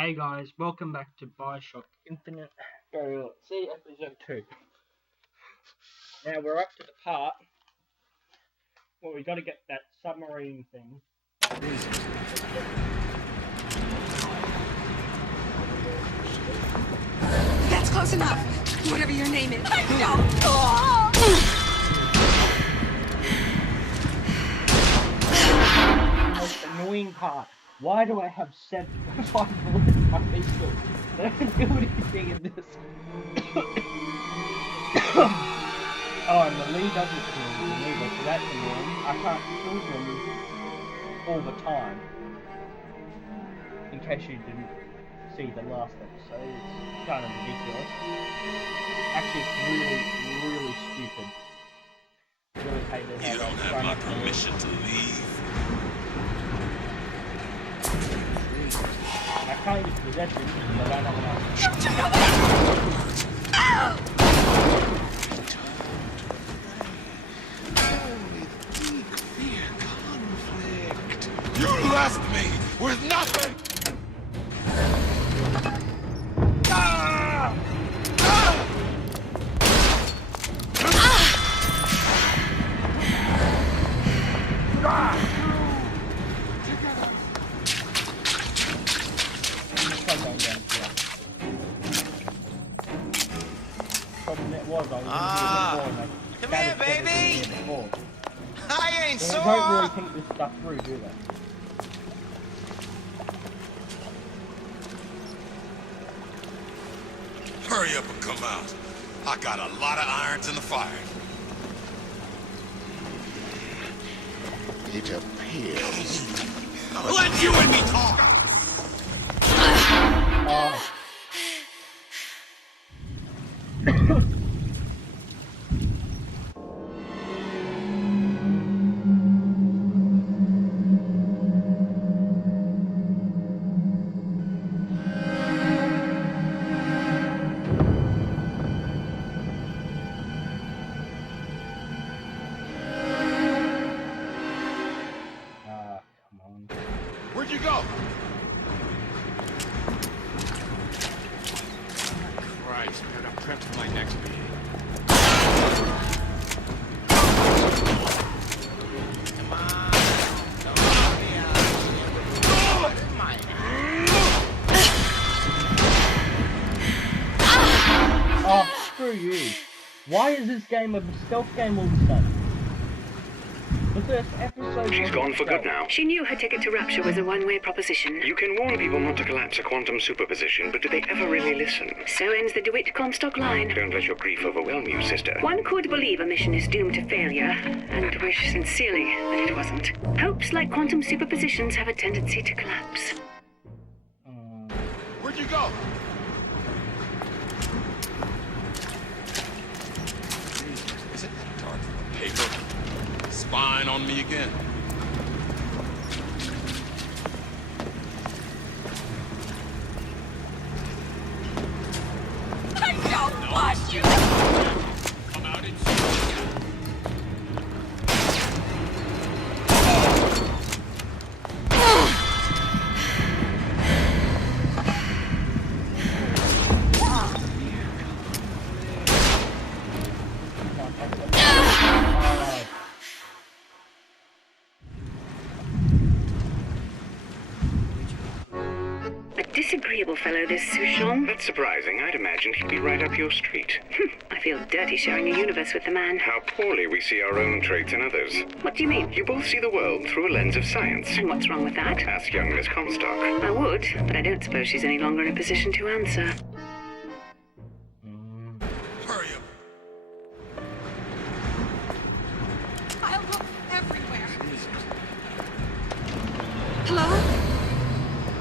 Hey guys, welcome back to BioShock Infinite. Go see episode 2. Now we're up to the part where we gotta get that submarine thing. That's close enough. Whatever your name is. The most annoying part. Why do I have 5 bullets in my pistol? I don't do anything in this. Oh, and the lead doesn't kill them either, so that's annoying. I can't kill them all the time. In case you didn't see the last episode, it's kind of ridiculous. Actually, it's really stupid. Really hate it. You don't have my permission to leave. I can't use possession because I don't have enough. You left me with nothing! Come here, baby! I ain't They sore! don't really think this stuff through, do they? Hurry up and come out. I got a lot of irons in the fire. It appears. Let you and me talk! Where'd you go? Christ, I gotta prep for my next meeting. Come on! Don't let me out! My Oh, screw you. Why is this game a stealth game all of a sudden? The first episode. She's gone for good now. She knew her ticket to Rapture was a one-way proposition. You can warn people not to collapse a quantum superposition, but do they ever really listen? So ends the DeWitt Comstock line. Don't let your grief overwhelm you, sister. One could believe a mission is doomed to failure, and wish sincerely that it wasn't. Hopes like quantum superpositions have a tendency to collapse. Where'd you go? Is it that dark paper? Spying on me again. I don't want you! Come out and A disagreeable fellow, this Souchon. That's surprising. I'd imagined he'd be right up your street. I feel dirty sharing a universe with the man. How poorly we see our own traits in others. What do you mean? You both see the world through a lens of science. And what's wrong with that? Ask young Miss Comstock. I would, but I don't suppose she's any longer in a position to answer. hurry up. I'll look everywhere. Hello?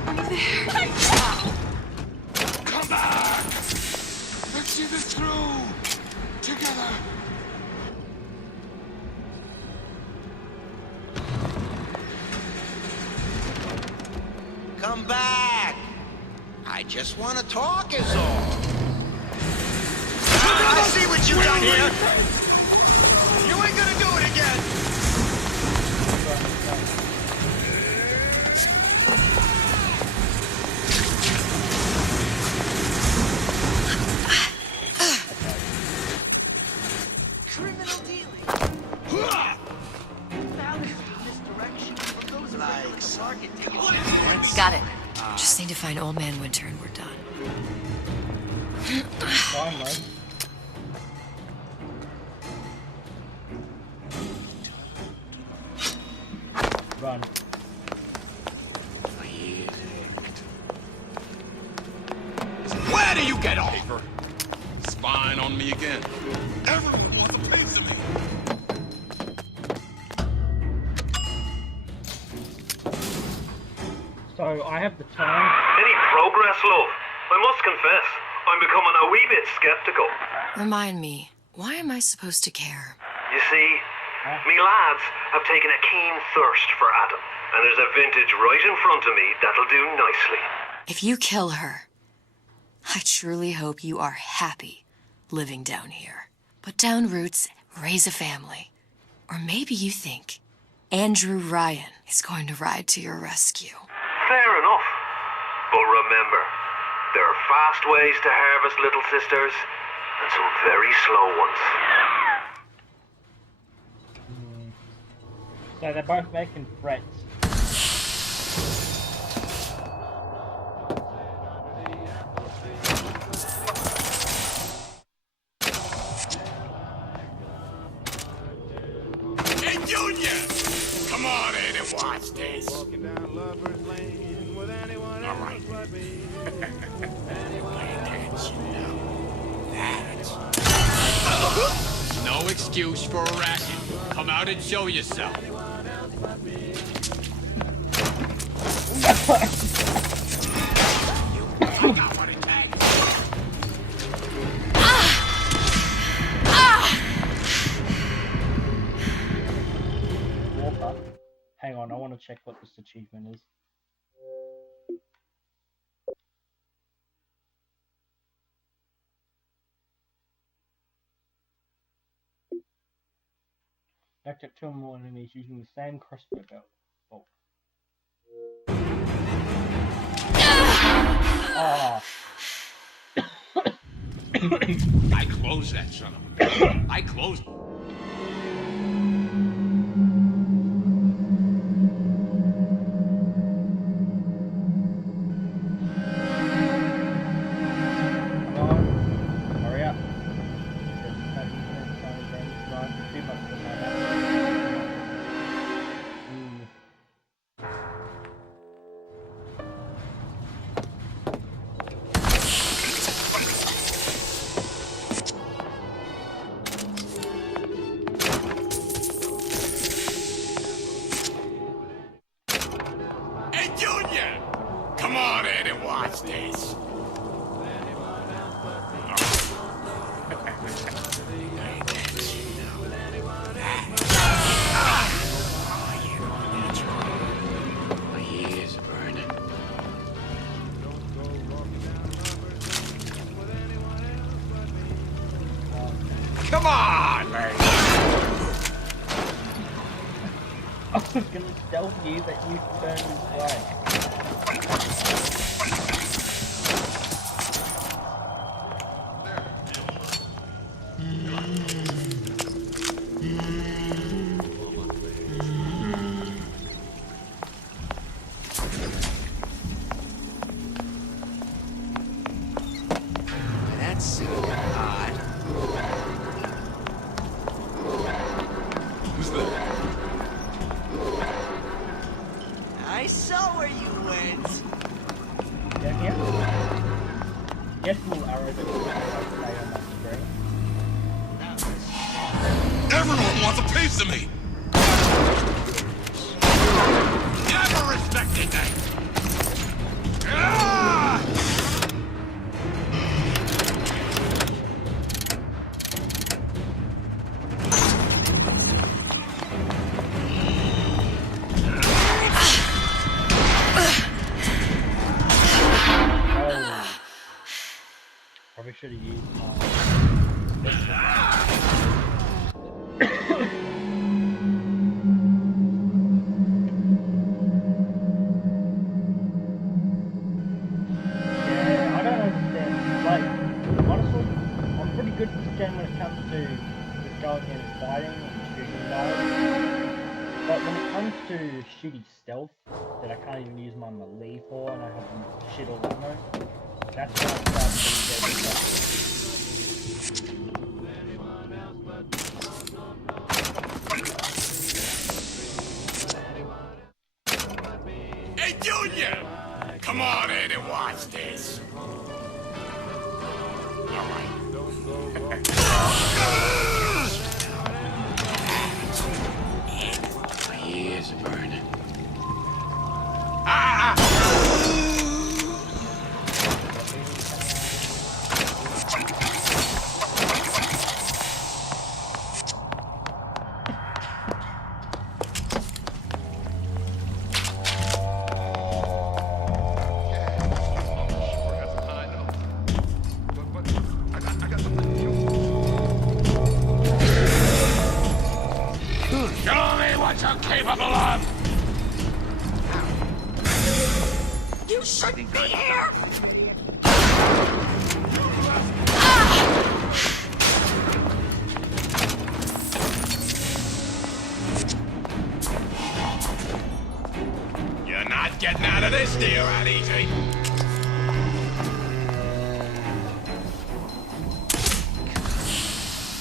Are you there? Come back! Let's see this through! Together! Come back! I just want to talk is all. I see what you done here! You ain't gonna do it again! just need to find Old Man Winter and we're done. Finally. Run. Where do you get off? Paper. Spying on me again. Everyone wants a piece of me. So I have the time. Any progress, love? I must confess, I'm becoming a wee bit skeptical. Remind me, why am I supposed to care? You see, me lads have taken a keen thirst for Adam, and there's a vintage right in front of me that'll do nicely. If you kill her, I truly hope you are happy living down here. Put down roots, raise a family. Or maybe you think Andrew Ryan is going to ride to your rescue. Fair enough. But remember, there are fast ways to harvest little sisters, and some very slow ones. So they're both making threats. Hey, Junior! Come on in and watch this. All right. Pay attention now. That's... No excuse for a racket. Come out and show yourself. I got what it takes. Walker. Hang on, I want to check what this achievement is. Knocked out 2 more enemies using the same crossbow belt. Oh. I closed that son of a bitch. I closed it. Come on. Hurry up. Hey, Junior! Come on in and watch this. My ears are burning. Come on, man! I was gonna stealth you, but you turned this way. That's super hot. Who's that? I saw where you went. Down here? Yes, little arrow that you can stay on that screen. Everyone wants a piece of me! Never respected that! Ah! Probably should have used Yeah, I don't understand. Like, honestly, I'm pretty good at this game when it comes to just going in and fighting and shooting those. But when it comes to shitty stealth, that I can't even use my melee for, and I have shit all ammo. That's when I started getting very Hey, Junior! Come on in and watch this. All right. My ears are burning. Show me what you're capable of! You shouldn't be here! You're not getting out of this deal right easy.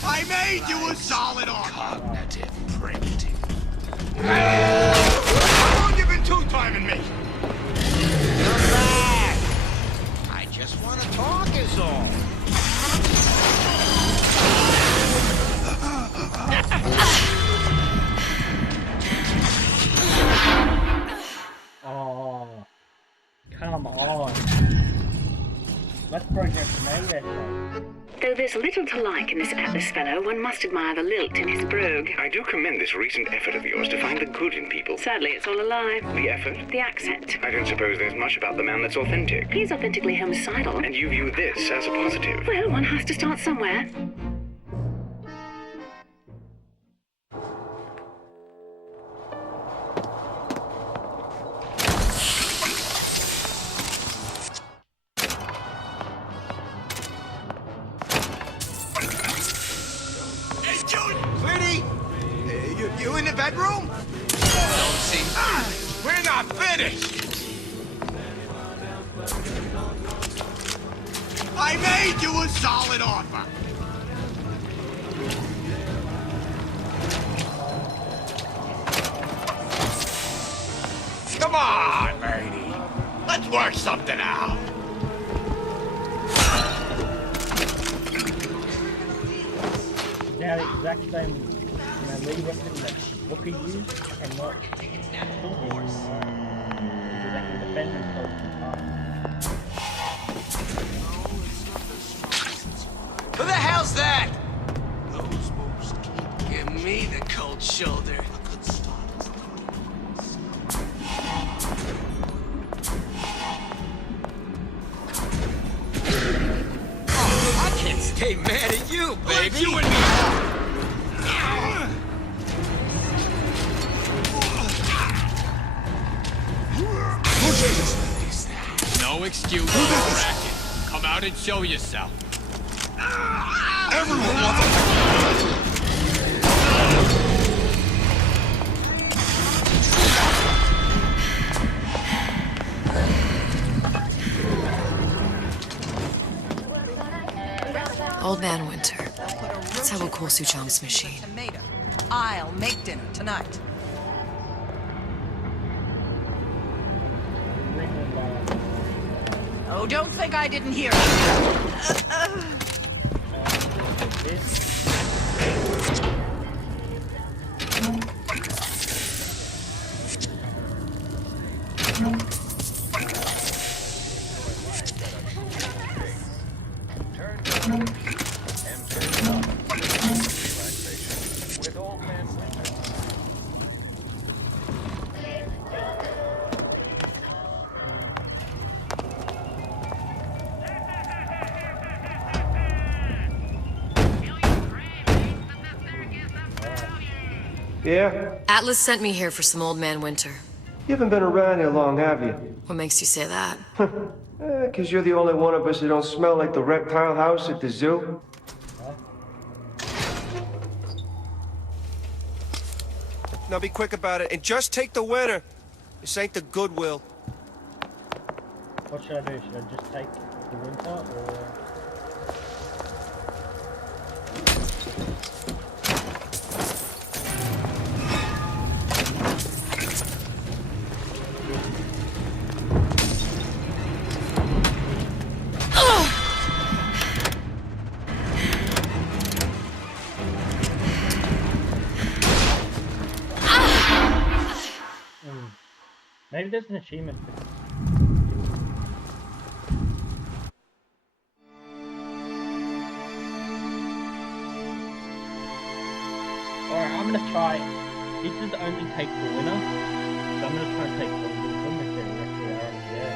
I made you a solid offer. Cognitive primitive. How long you been two-timing me? Come back! I just want to talk is all. Oh, come on. Let's Project Mayweather. Though there's little to like in this Atlas fellow, one must admire the lilt in his brogue. I do commend this recent effort of yours to find the good in people. Sadly, it's all a lie. The effort? The accent. I don't suppose there's much about the man that's authentic. He's authentically homicidal. And you view this as a positive. Well, one has to start somewhere. Hey, Junior! Pretty? You in the bedroom? Don't seem... we're not finished! I made you a solid offer! Come on, lady. Let's work something out. Now the exact same melee weapon that Booker used cannot kill him because they can defend themselves from time. Who the hell's that? Give me the cold shoulder. I can't stay mad at you, baby. You and me. No excuse for the racket. Come out and show yourself. Everyone wants Old Man Winter. Let's have a cool Suchong's machine. Tomato. I'll make dinner tonight. Oh, don't think I didn't hear Yeah? Atlas sent me here for some Old Man Winter. You haven't been around here long, have you? What makes you say that? 'Cause you're the only one of us that don't smell like the reptile house at the zoo. Now be quick about it and just take the winner. This ain't the Goodwill. What should I do? Should I just take the winter or? Maybe there's an achievement. Alright, I'm gonna try. This is only take the winner, so I'm gonna try and take the winner if they're actually already there.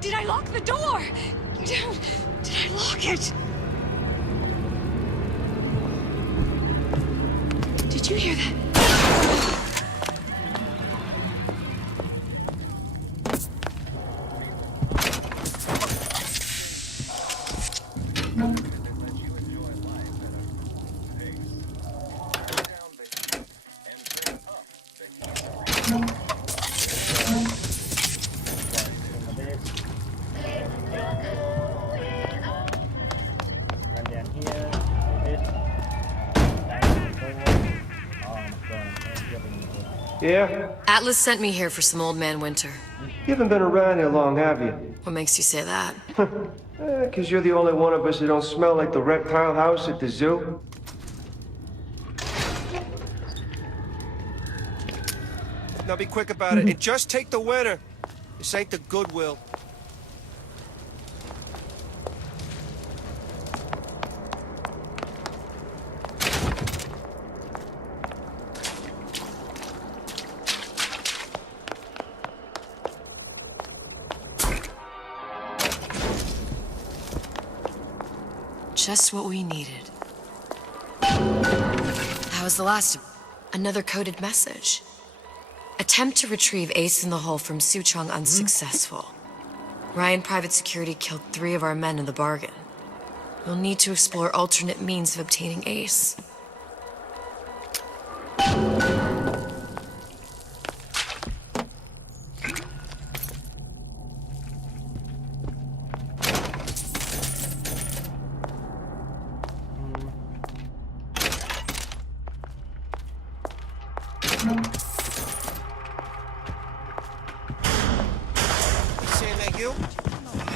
Did I lock the door? Did I lock it? Did you hear that? Yeah? Atlas sent me here for some old man Winter. You haven't been around here long, have you? What makes you say that? 'Cause you're the only one of us who don't smell like the reptile house at the zoo. Now be quick about it. And just take the winner. This ain't the Goodwill. Just what we needed. That was the last. Another coded message. Attempt to retrieve Ace in the Hole from Suchong unsuccessful. Ryan Private Security killed 3 of our men in the bargain. We'll need to explore alternate means of obtaining Ace.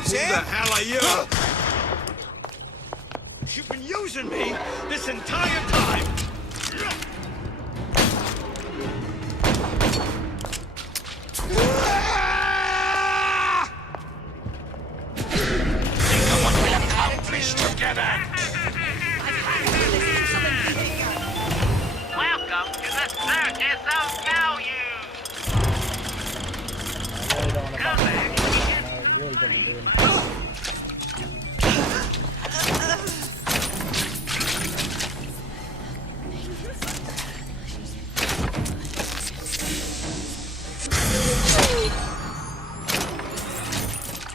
Who the hell are you? You've been using me this entire time! Think of what we'll accomplish together! Welcome to the circus of value! Really doesn't do anything.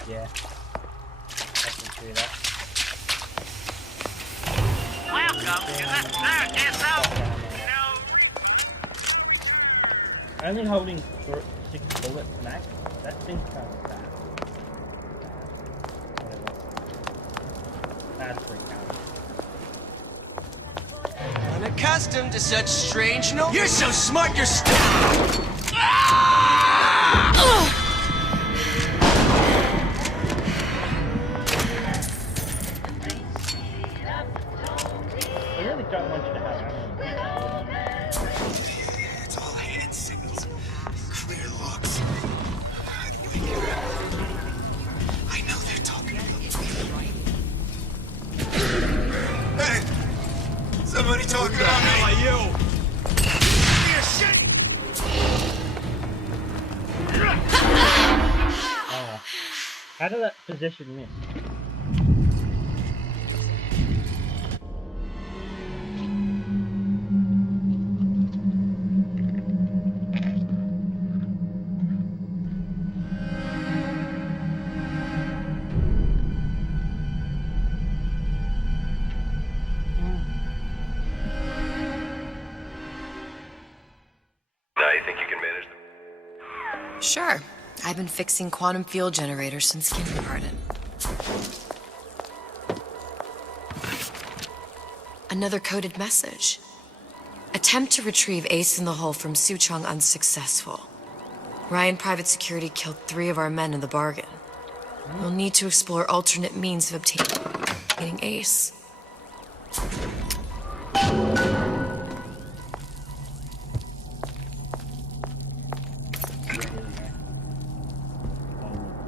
Yeah. I can see that. Welcome to the circus of no. Only holding 6 bullets max. That seems kind of bad. Unaccustomed to such strange no— You're so smart, you're stupid! I really don't want you to have ammo. It's all hand signals. Clear looks. I think I know they're talking about me. Hey! Somebody talking about me! Like you! Oh. How did that position miss? Sure. I've been fixing quantum field generators since kindergarten. Another coded message. Attempt to retrieve Ace in the Hole from Suchong unsuccessful. Ryan Private Security killed 3 of our men in the bargain. We'll need to explore alternate means of obtaining Ace.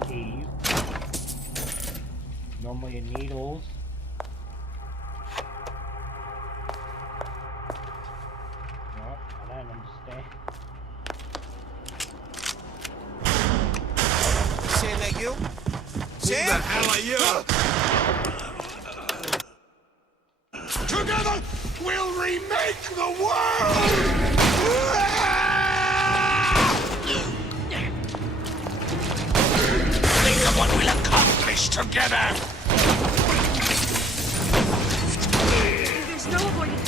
Keys. Normally needles. What? I don't understand. Say like you? Who the hell are you? Together, we'll remake the world! Think of what we'll accomplish together! There's no avoiding.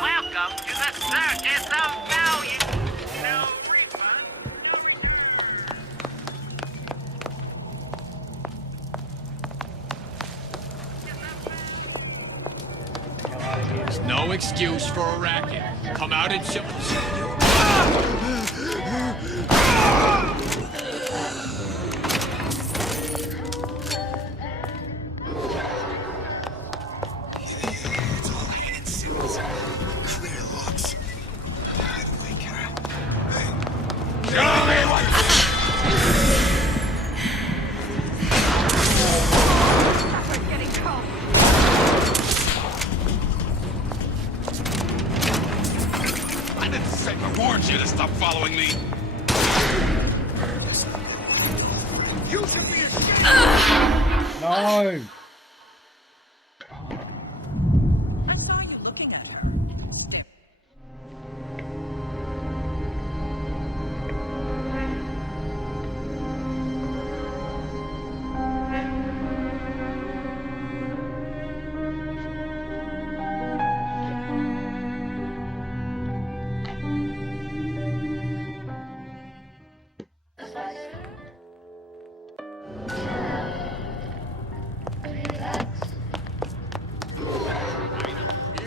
Welcome to the Circus of Value. No refund. There's no excuse for a racket. Come out and show. It's all hand signals. Clear looks. I'd wake her. Hey. Show me what... We're getting cold. I didn't say I warned you to stop following me. You should be ashamed. No! I saw you looking at her. Step.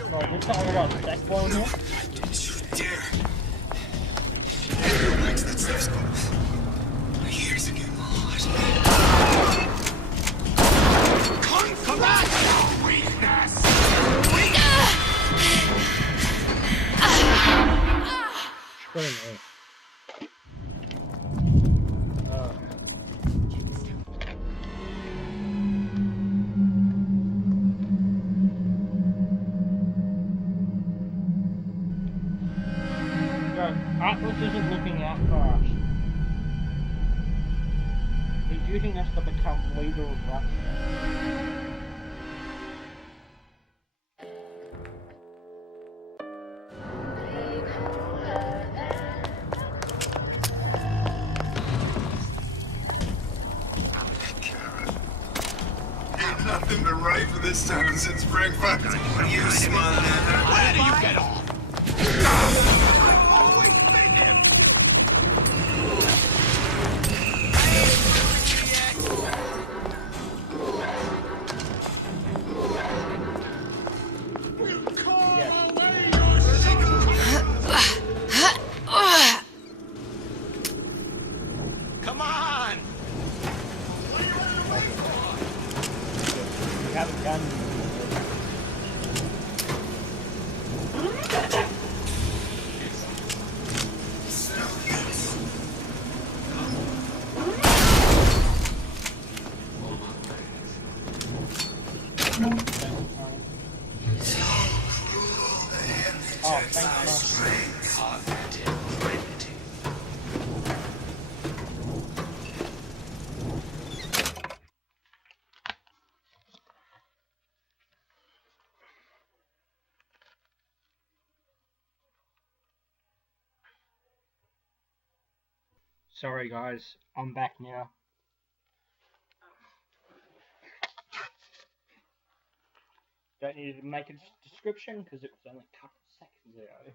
Bro, this time we got a sex blown here? Didn't you dare. Relax, that stuff's cool. My ears are getting hot. Confront your weakness! Wait a minute. Atlas isn't looking out for us. He's using us to become leader of Russia. Ain't nothing but right for this town since breakfast. You smiling at her? Where do you get off? I've always been here for you. We'll call away your Come on! We haven't done Oh, thanks, Sorry guys, I'm back now. Don't need to make a description because it was only a couple of seconds ago.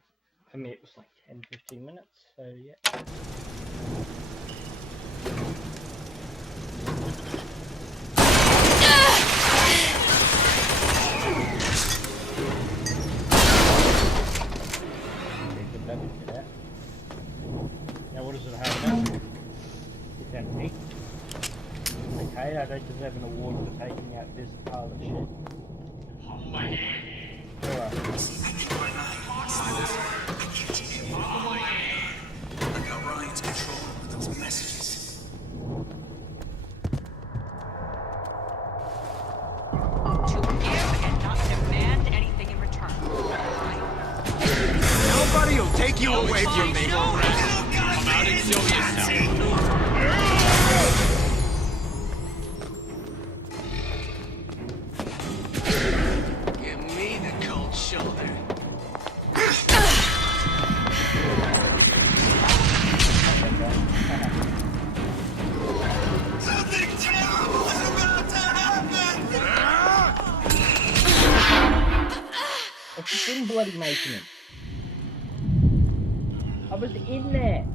For me it was like 10-15 minutes, so yeah. Now what does it have now? It's empty. Okay, I don't deserve an award for taking out this pile of shit. Alright. I got Ryan's control with those messages. To give and not demand anything in return. Nobody will take you away from me. Come out and show yourself. Give me the cold shoulder. Something terrible is about to happen! What's been bloody making it? I was in there.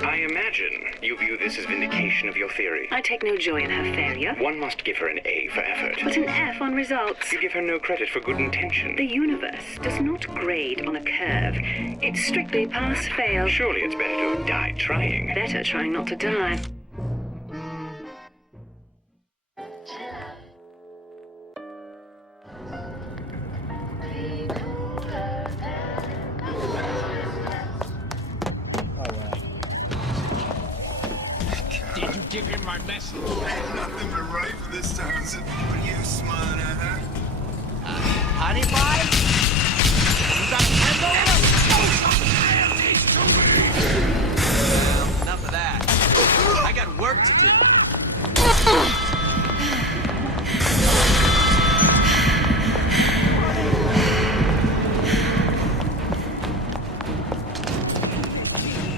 I imagine you view this as vindication of your theory. I take no joy in her failure. One must give her an A for effort. But an F on results. You give her no credit for good intention. The universe does not grade on a curve. It's strictly pass-fail. Surely it's better to have died trying. Better trying not to die. Did you give him my message? Nothing but right for this Townsend. Are you smiling at her? Honey pie? You got $10? Enough of that. I got work to do.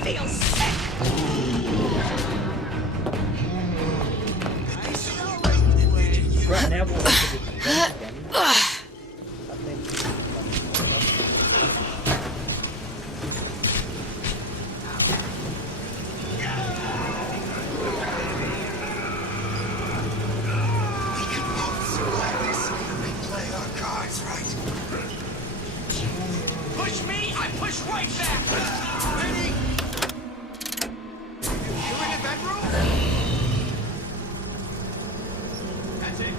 Feels sick. Right now we'll look at this again. I think We can both survive this if we play our cards right. Push me, I push right back. Ready? You in the bedroom? That's it.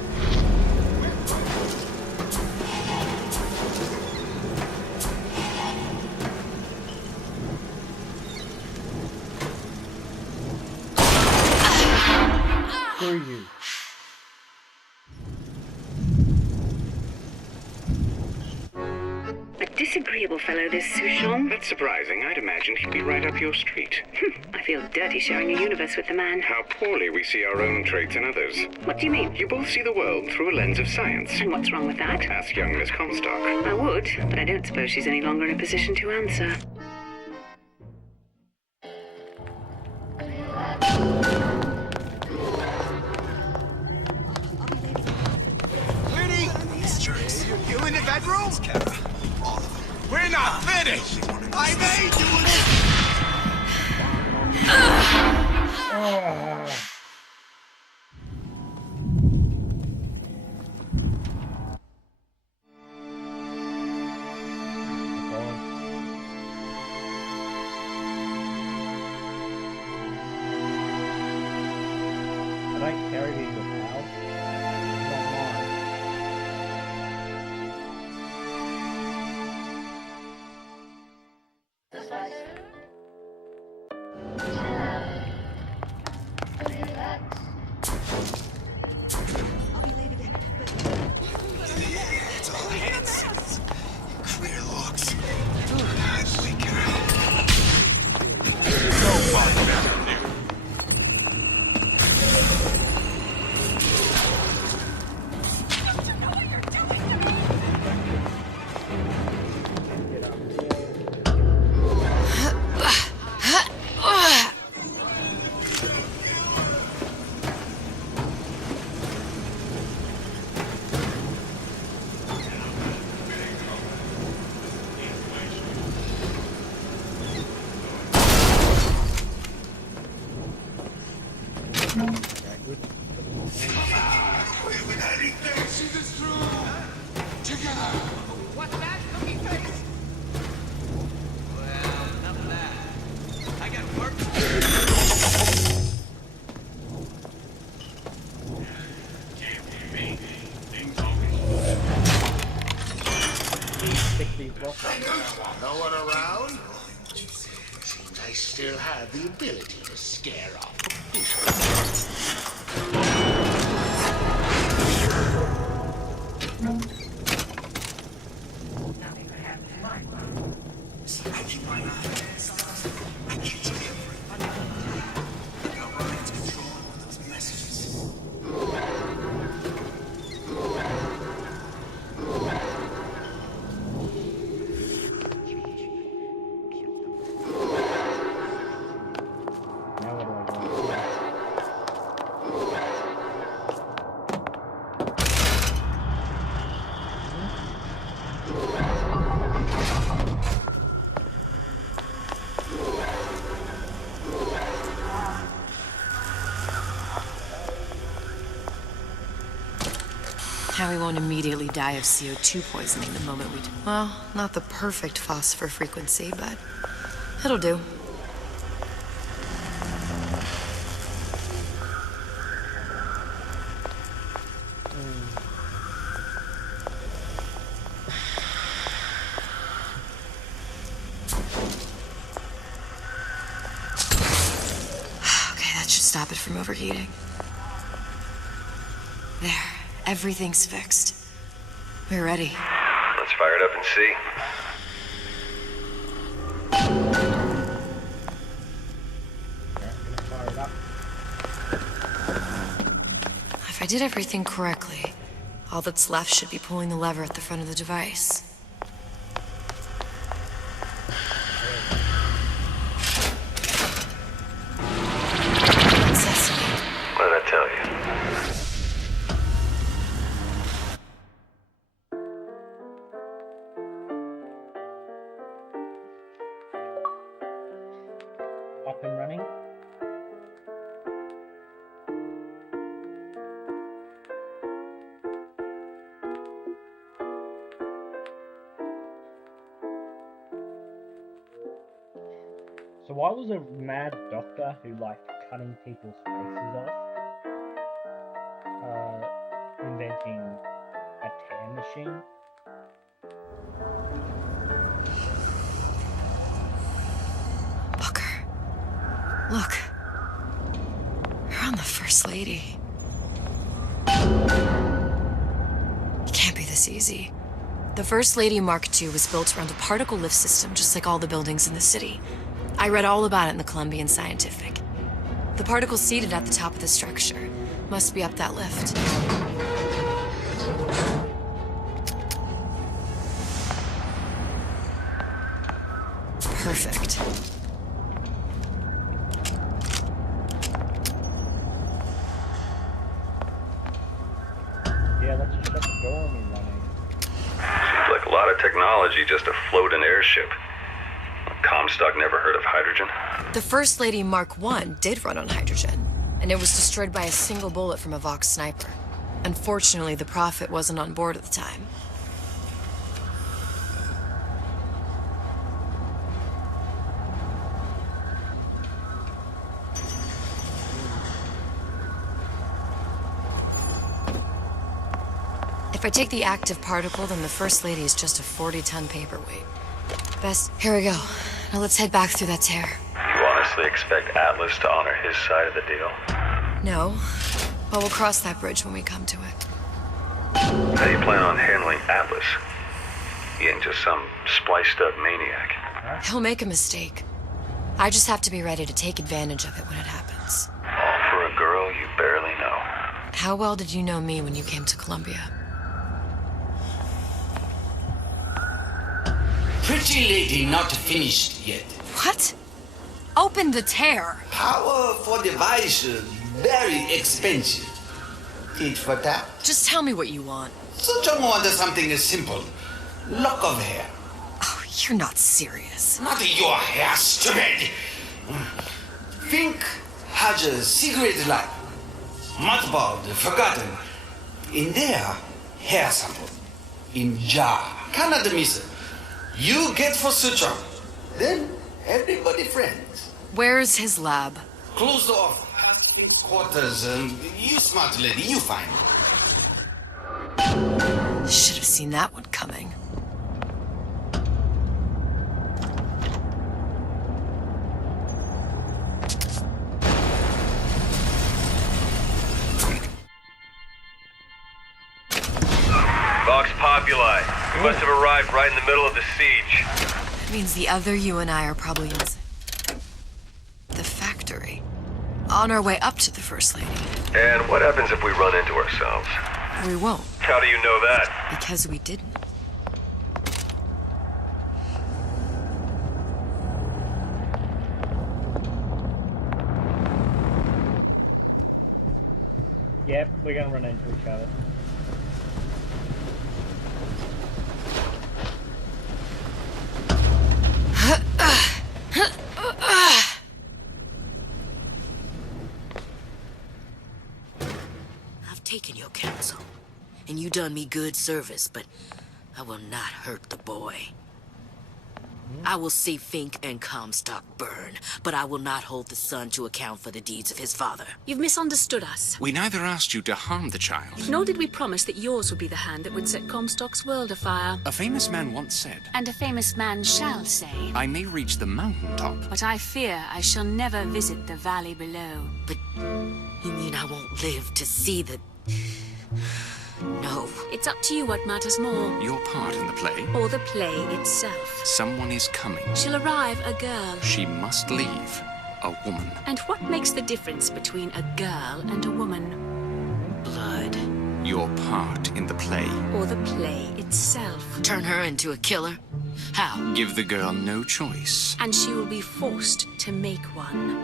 screw you. A disagreeable fellow, this Souchon. That's surprising. I'd imagined he'd be right up your street. I feel dirty sharing a universe with the man. How poorly we see our own traits in others. What do you mean? You both see the world through a lens of science. And what's wrong with that? Ask young Miss Comstock. I would, but I don't suppose she's any longer in a position to answer. Pretty? These jerks. You in the bedroom? Kara. All of them. We're not finished. I made you an Oh. I don't carry these now. Not mine. It's all hand signals. Clear looks. I'd wake her. Nobody better there. Get up. No one around? Seems I still have the ability to scare off Nothing could happen to mine. I keep my eyes. I catch everything. Look how Ryan's controlling all those messages. Now what do I do? How we won't immediately die of CO2 poisoning the moment we do. Well, not the perfect phosphor frequency, but it'll do. Okay, that should stop it from overheating. There, everything's fixed. We're ready. Let's fire it up and see. Fire it up. If I did everything correctly, all that's left should be pulling the lever at the front of the device. Sesame. What did I tell you? Up and running. So I was a mad doctor who liked cutting people's faces off, inventing a tear machine. Booker. Look. You're on the First Lady. It can't be this easy. The First Lady Mark II was built around a particle lift system, just like all the buildings in the city. I read all about it in the Columbian Scientific. The particles seated at the top of the structure must be up that lift. Perfect. Yeah, let's just shut the door on me running. Seems like a lot of technology just to float an airship. Comstock never heard of hydrogen. The First Lady Mark I did run on hydrogen, and it was destroyed by a single bullet from a Vox sniper. Unfortunately, the Prophet wasn't on board at the time. If I take the active particle, then the First Lady is just a 40-ton paperweight. Best, here we go. Now let's head back through that tear. You honestly expect Atlas to honor his side of the deal? No, but we'll cross that bridge when we come to it. How do you plan on handling Atlas? He ain't just some spliced-up maniac. He'll make a mistake. I just have to be ready to take advantage of it when it happens. All for a girl you barely know. How well did you know me when you came to Columbia? Pretty lady not finished yet. What? Open the tear. Power for device very expensive. Tit for tat. Just tell me what you want. Such a want something simple. Lock of hair. Oh, you're not serious. Not your hair, stupid. Think has a secret life. Mothballed, forgotten. In there, hair sample. In jar. Cannot miss. You get for suture. Then everybody friends. Where's his lab? Closed off past fixed quarters. You smart lady, you find. Should have seen that one coming. populi. We must have arrived right in the middle of the siege. That means the other you and I are probably in the factory. On our way up to the First Lady. And what happens if we run into ourselves? We won't. How do you know that? Because we didn't. Yep, we're gonna run into each other. I've taken your counsel, and you done me good service, but I will not hurt the boy. I will see Fink and Comstock burn, but I will not hold the son to account for the deeds of his father. You've misunderstood us. We neither asked you to harm the child. Nor did we promise that yours would be the hand that would set Comstock's world afire. A famous man once said, And a famous man shall say, I may reach the mountaintop, but I fear I shall never visit the valley below. But you mean I won't live to see the... No. It's up to you what matters more. Your part in the play? Or the play itself. Someone is coming. She'll arrive a girl. She must leave a woman. And what makes the difference between a girl and a woman? Blood. Your part in the play. Or the play itself. Turn her into a killer? How? Give the girl no choice. And she will be forced to make one.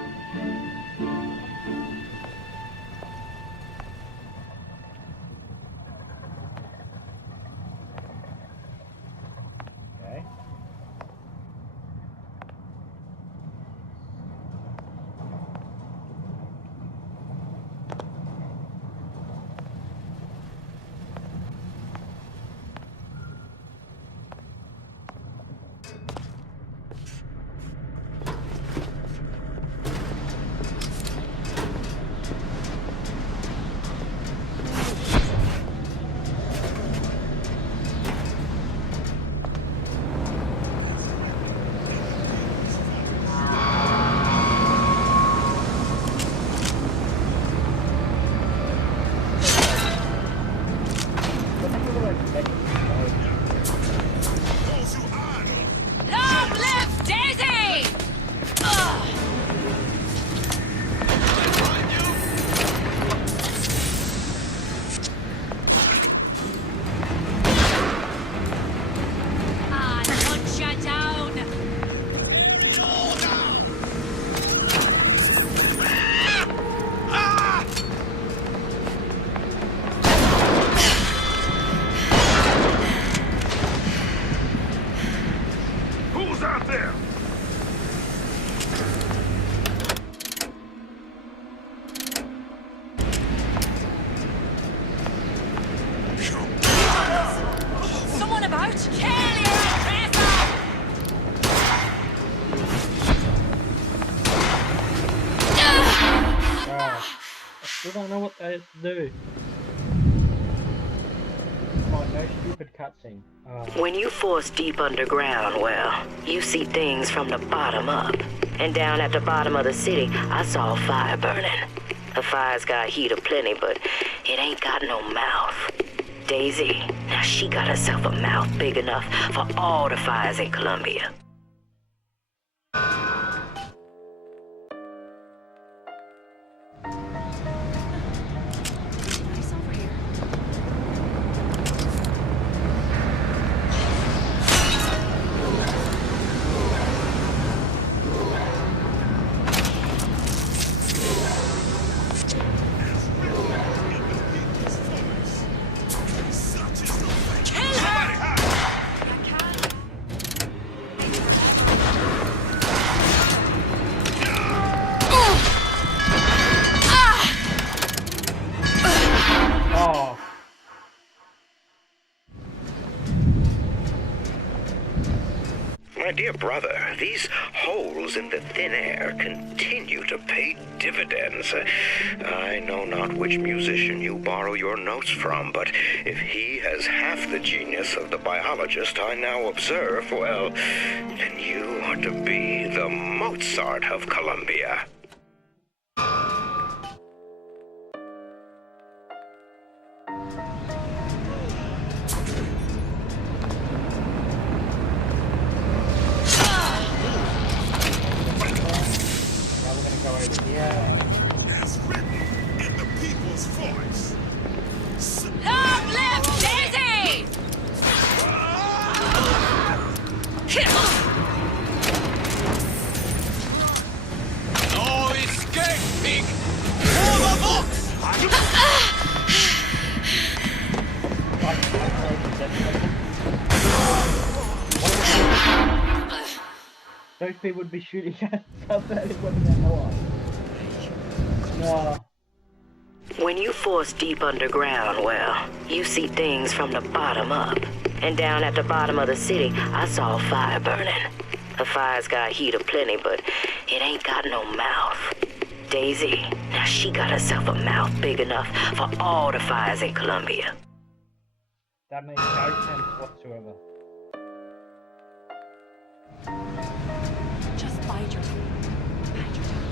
Long live Daisy! Hunt you down! Who's out there? Someone about? Kill your aggressor! I still don't know what that is to do. Come on, no stupid cutscene. When you force deep underground, well, you see things from the bottom up. And down at the bottom of the city, I saw a fire burning. The fire's got heat aplenty, but it ain't got no mouth. Daisy, now she got herself a mouth big enough for all the fires in Columbia. Oh. My dear brother, these holes in the thin air continue to pay dividends. I know not which musician you borrow your notes from, but if he has half the genius of the biologist I now observe, well, then you are to be the Mozart of Columbia. Those people would be shooting at somebody when they're alive. No. When you force deep underground, well, you see things from the bottom up. And down at the bottom of the city, I saw a fire burning. The fire's got heat aplenty, but it ain't got no mouth. Daisy, now she got herself a mouth big enough for all the fires in Columbia. That makes no sense whatsoever. Just bide your time. Bide your time.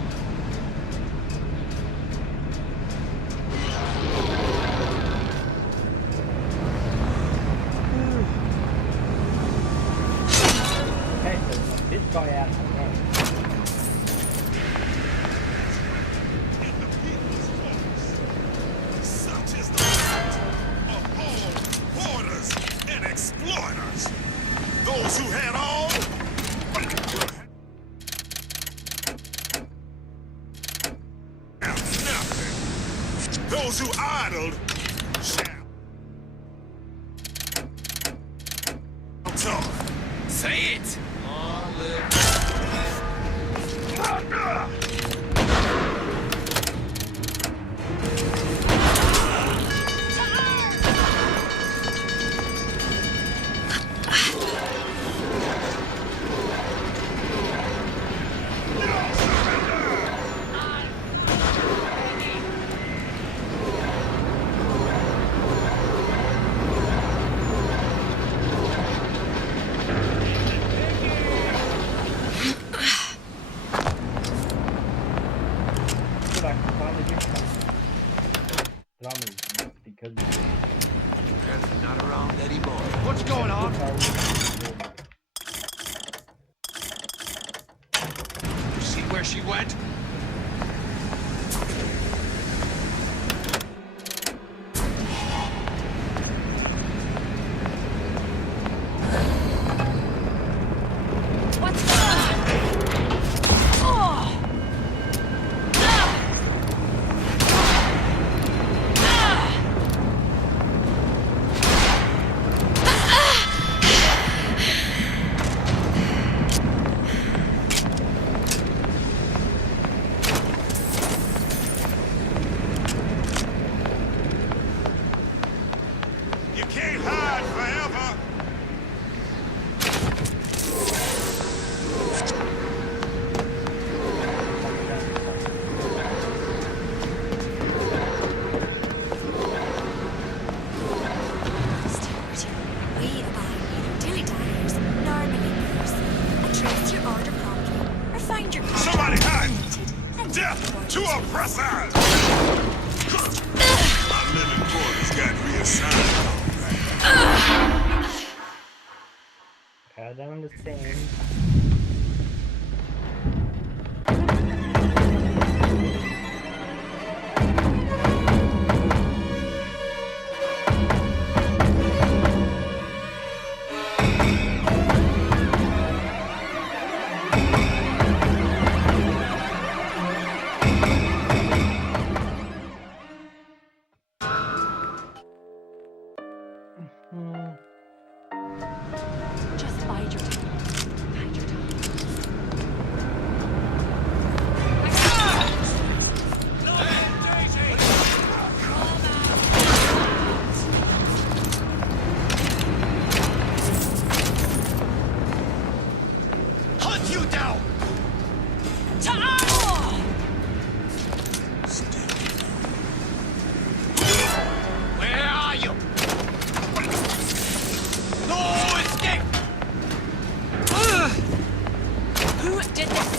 Okay, so knock this guy out of the way. Such is the fate of all hoarders and exploiters. Those who had all have nothing. Those who idled shall. Talk. Say it! Because They're not around anymore. What's going on? You see where she went? You can't hide forever. Stewart, we abide neither dilly-dallers nor maneuvers. Address your order promptly, or find your contract Somebody hide! terminated and Death to oppressors! My living quarters got reassigned. I don't understand. just bide your time. Bide your time. Hunt you down! Where are you? No escape! Who did this?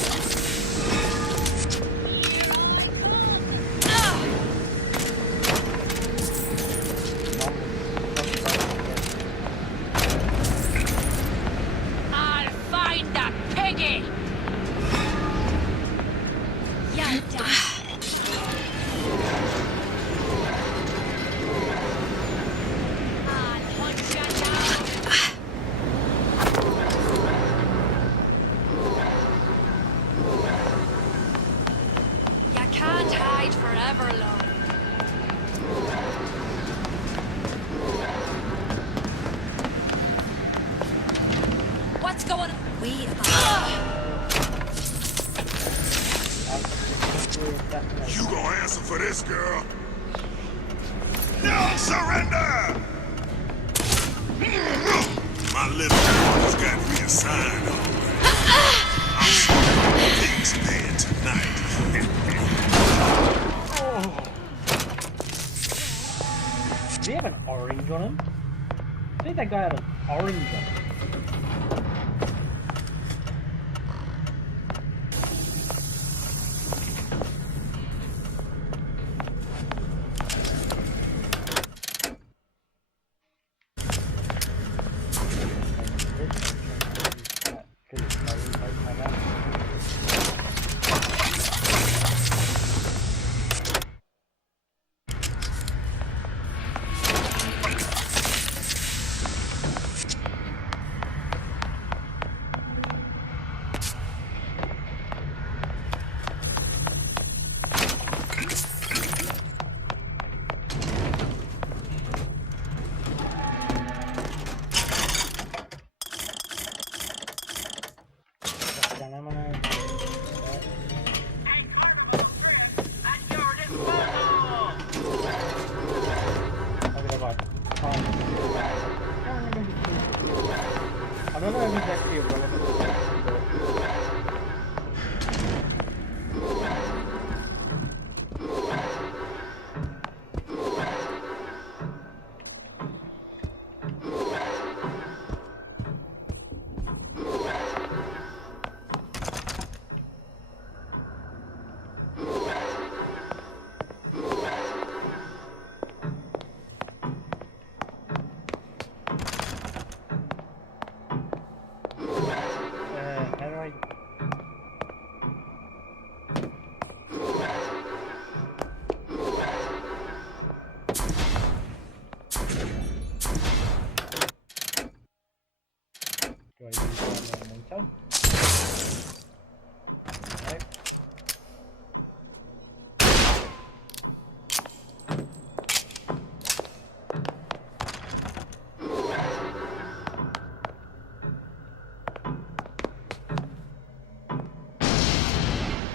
I'll find that piggy! You're done. I'll hunt you down! You can't hide forever, love. What's going on? We abide. assassinate. You gonna answer for this, girl? No, surrender! My little daughter's got me a sign on her. I'm sure things there tonight. Does he have an orange on him? I think that guy had an orange on him. I don't know if he's actually irrelevant. Do I use that momentum? Right.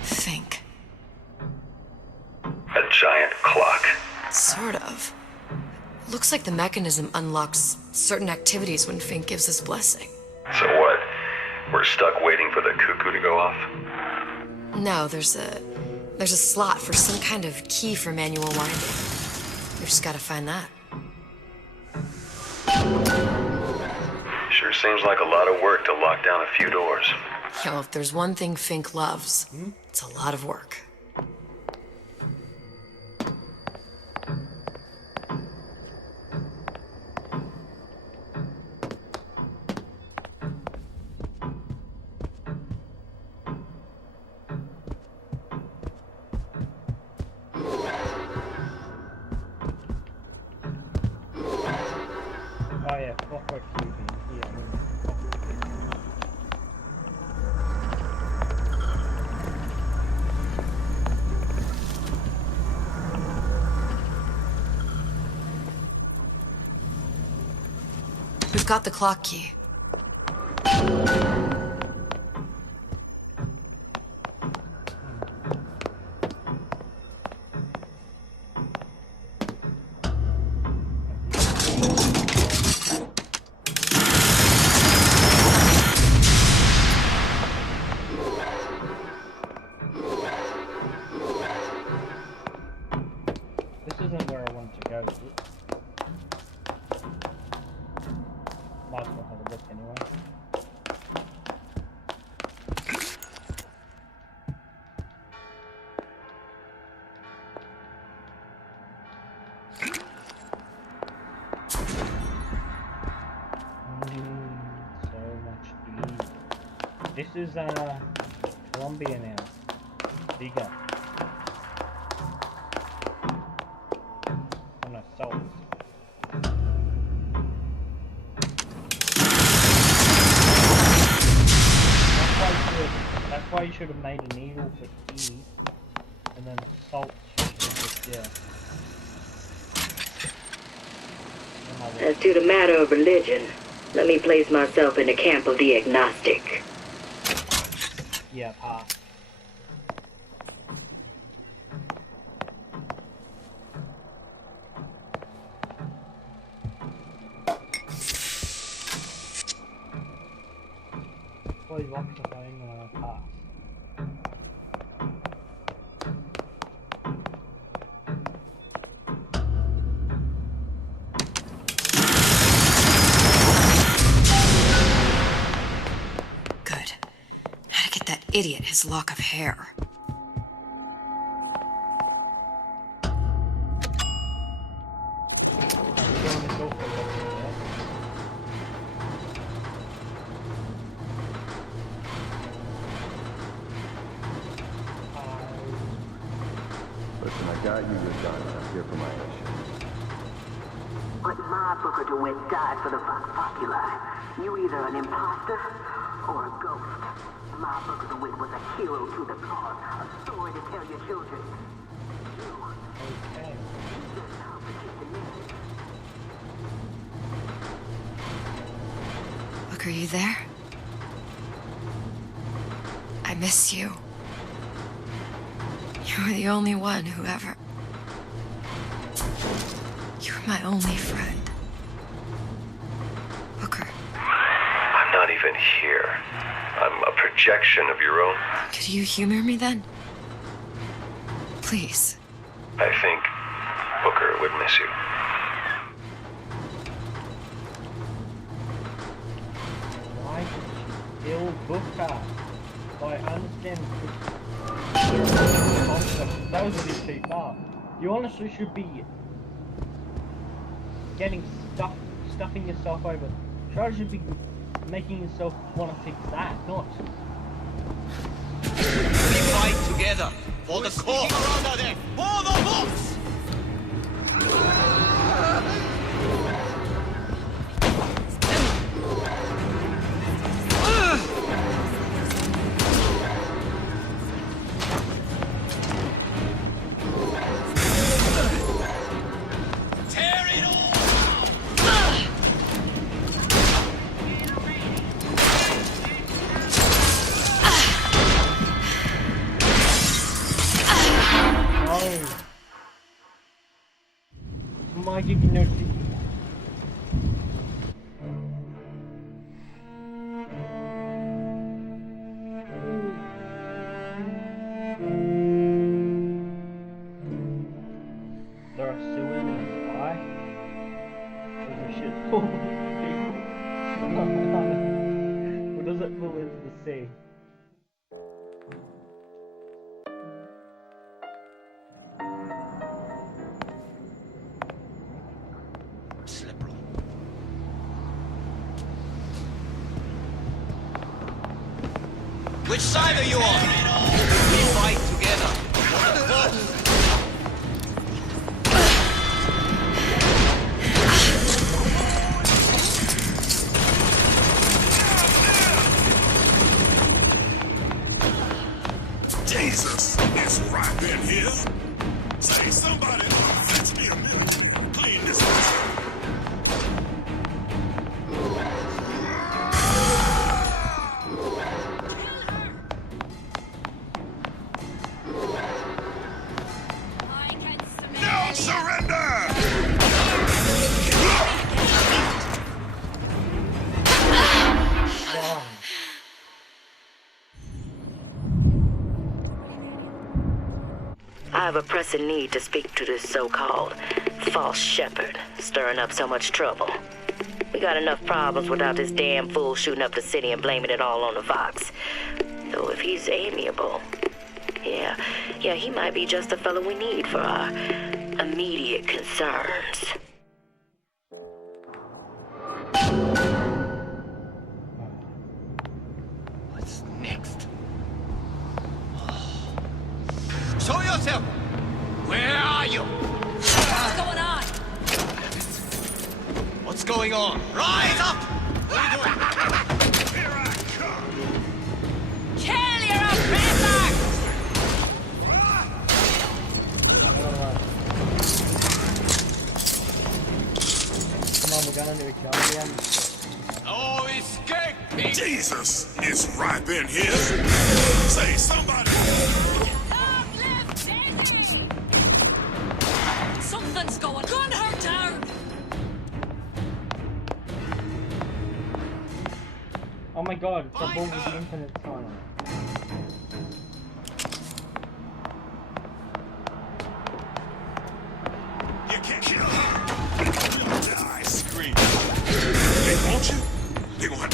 Think. A giant clock. Sort of. Looks like the mechanism unlocks certain activities when Fink gives his blessing. So what? We're stuck waiting for the cuckoo to go off? No, there's a slot for some kind of key for manual winding. We've just gotta find that. Sure seems like a lot of work to lock down a few doors. Yo, if there's one thing Fink loves, it's a lot of work. Oh yeah, clockwork cubing. Yeah, I mean, We've got the clock key. this isn't where I wanted to go, is it? Might as well have a look anyway. So much blue. This is Colombia now. Bigger. Oh no, salt. That's why you should have made a needle for E, and then salt should just, yeah. As to the matter of religion, let me place myself in the camp of the agnostic. Yeah, pass. Saxophone pass. Good. How to get that idiot his lock of hair. Listen, I got you your gun. I'm here for my mission. But my Booker DeWitt died for the Vox Populi. You either an imposter or a ghost. My Booker DeWitt was a hero to the cause, a story to tell your children. You just complicate the narrative. Look, are you there? I miss you. You were the only one who ever... You were my only friend. Booker. I'm not even here. I'm a projection of your own. Could you humor me then? Please. I think Booker would miss you. Why did she kill Booker? I understand that was a bit too far. You honestly should be getting stuffing yourself over. Charlie should be making yourself want to fix that, not. We fight together for the cause. For the Vox! Why give you no secret? There are sewers in the sky? There's a shit full of people. Or does it fall into the sea? Which side are you on? We fight together. For the Vox! Jesus, it's right in here. Say, somebody fetch me a minute. Clean this up. No surrender! I have a pressing need to speak to this so-called false shepherd, stirring up so much trouble. We got enough problems without this damn fool shooting up the city and blaming it all on the Vox. Though if he's amiable, yeah, he might be just the fellow we need for our immediate concerns. What's next? Show yourself! Where are you? What's going on? What's going on? Rise up! What are you doing? Here I come! Kill your oppressor! Come on, we're gonna do it, John. No escape! Jesus, it's right in here. Say, somebody. Something's going. Gun her down. Oh my god, it's a ball with the infinite sign on it. You can't kill her. You'll die screaming. They want you? They want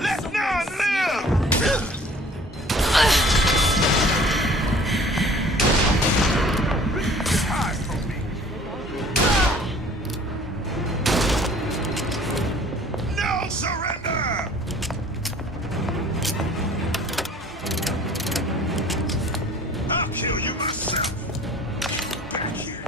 Let none live! Hide from me. No surrender! I'll kill you myself. Back here.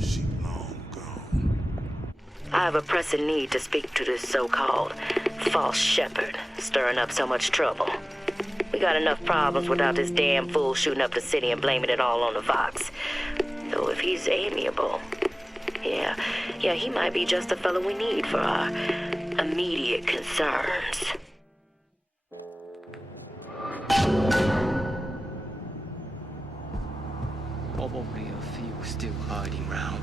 She long gone. I have a pressing need to speak to this so-called false shepherd, stirring up so much trouble. We got enough problems without this damn fool shooting up the city and blaming it all on the Vox. Though if he's amiable, yeah, he might be just the fellow we need for our immediate concerns. Probably a few still hiding round.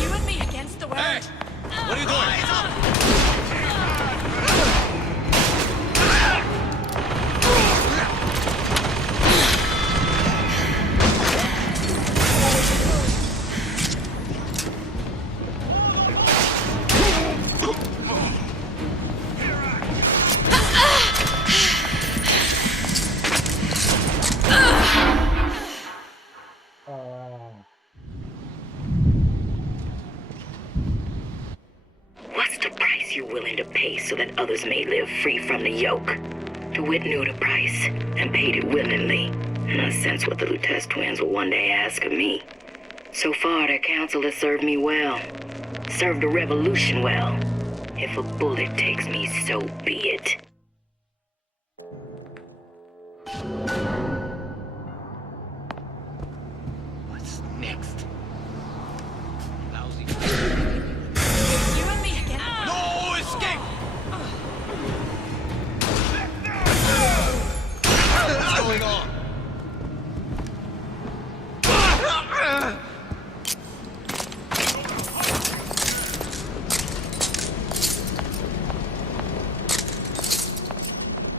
You and me against the world. Hey! What are you doing? What's the price you're willing to pay so that others may live free from the yoke? DeWitt knew the price and paid it willingly, and I sense what the Lutece twins will one day ask of me. So far, their counsel has served me well. Served the revolution well. If a bullet takes me, so be it. What's next? Lousy. You and me again. No escape! What's going on?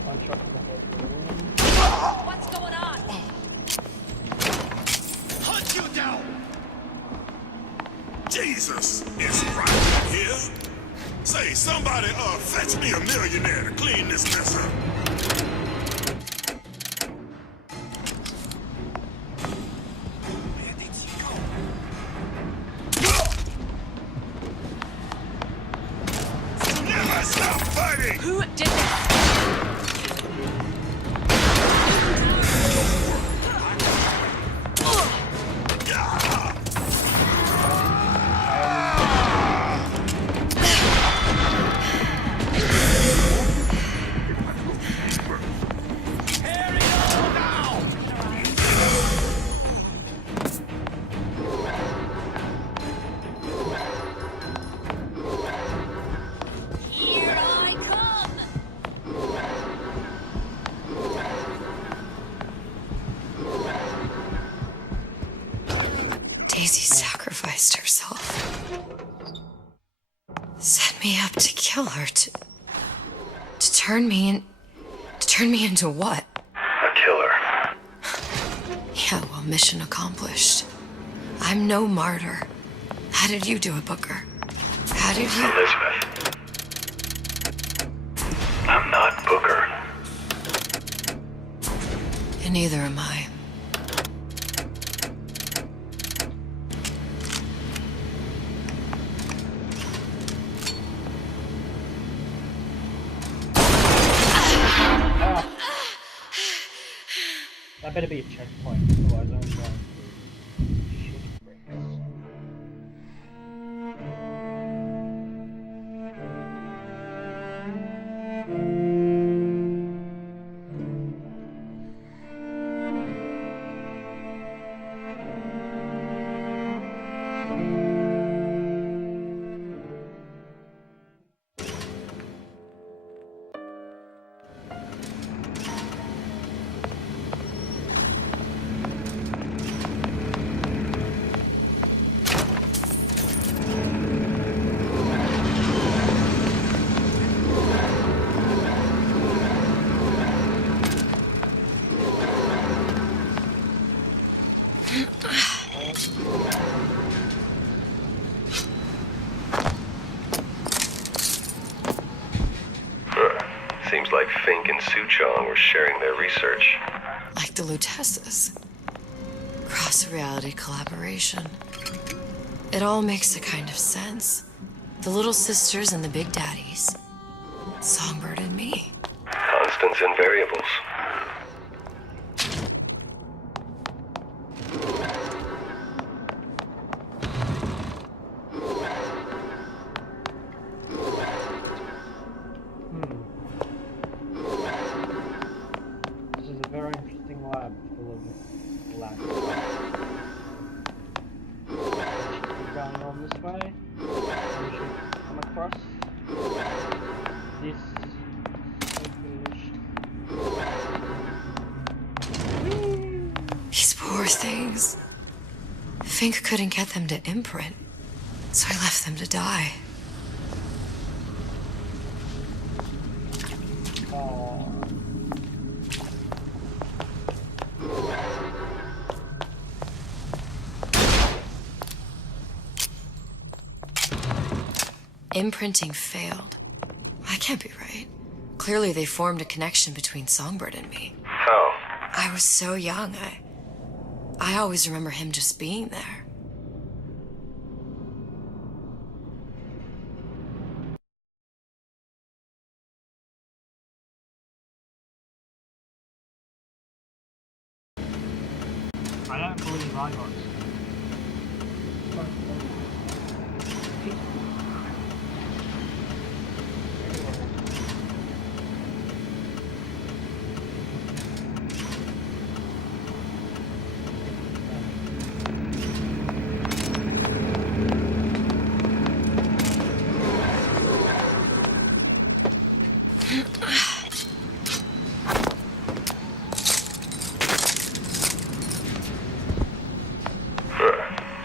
One shot to the head. What's going on? Hunt you down! Jesus is right here. Say, somebody, fetch me a millionaire to clean this mess up. Never stop fighting! Who did this? Here I come! Daisy sacrificed herself. Set me up to kill her, to turn me into what? A killer. Yeah, well, mission accomplished. I'm no martyr. How did you do it, Booker? How did you... Elizabeth. I'm not Booker. And neither am I. That better be a checkpoint, otherwise I'm going to shit bricks. Seems like Fink and Suchong were sharing their research. Like the Lutesses. Cross-reality collaboration. It all makes a kind of sense. The little sisters and the big daddies. Songbird and me. Constants and variables. This is a very interesting lab full of labs. Keep going on this way. We should come across this These poor things. Fink couldn't get them to imprint, so I left them to die. Imprinting failed. That can't be right. Clearly they formed a connection between Songbird and me. How? I was so young, I always remember him just being there. I don't believe I got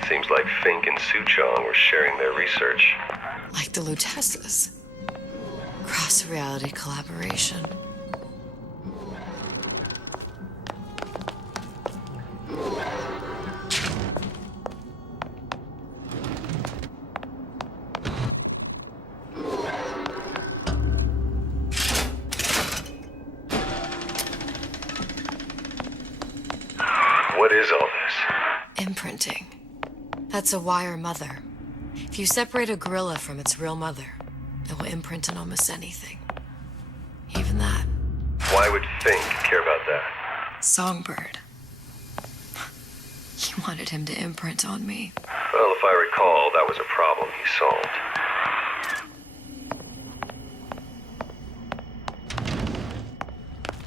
Seems like Fink and Suchong were sharing their research. Like the Lutesses. Cross-reality collaboration. What is all this? Imprinting. That's a wire mother. If you separate a gorilla from its real mother, it will imprint on almost anything. Even that. Why would Fink care about that? Songbird. He wanted him to imprint on me. Well, if I recall, that was a problem he solved.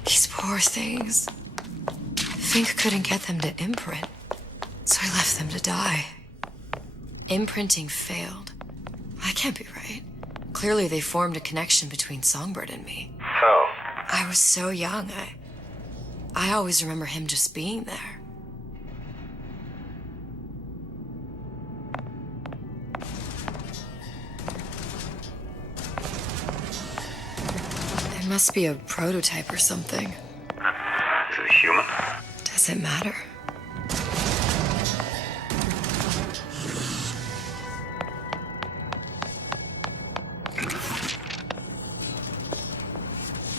These poor things. Fink couldn't get them to imprint, so I left them to die. Imprinting failed. That can't be right. Clearly they formed a connection between Songbird and me. How? I was so young, I always remember him just being there. There must be a prototype or something. Is it human? Does it matter?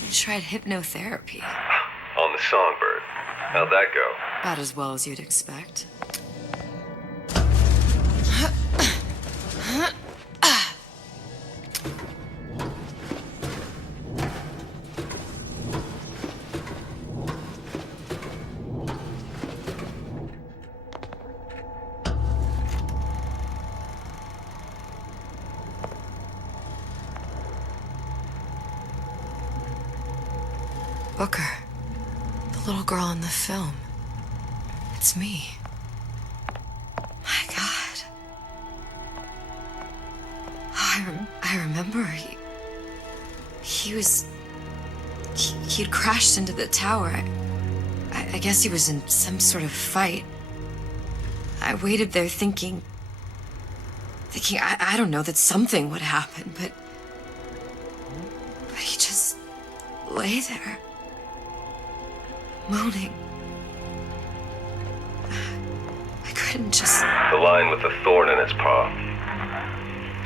I tried hypnotherapy. On the Songbird. How'd that go? About as well as you'd expect. Booker. The little girl in the film. It's me. My God. Oh, I remember he'd crashed into the tower. I guess he was in some sort of fight. I waited there thinking I don't know, that something would happen, but he just lay there, moaning. I couldn't just... The lion with the thorn in its paw.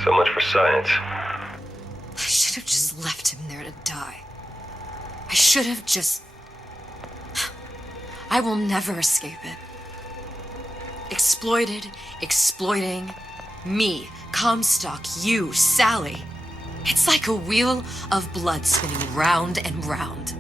So much for science. I should have just left him there to die. I should have just... I will never escape it. Exploited, exploiting, me, Comstock, you, Sally. It's like a wheel of blood spinning round and round.